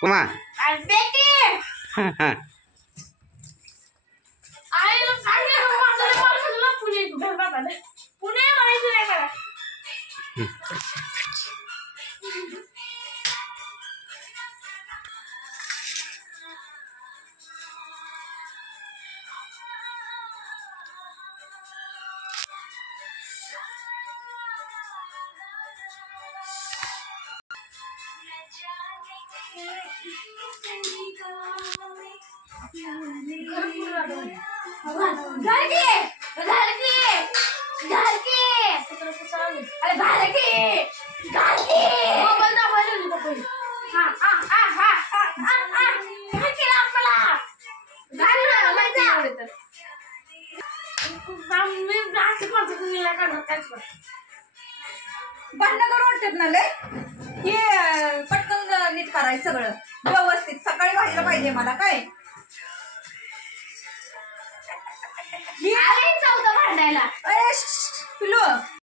कुमा भांडण करून वाटतात ना लय हे पटकन नीट करायचं सगळं व्यवस्थित सकाळी व्हायला पाहिजे मला काय भांडायला पिलू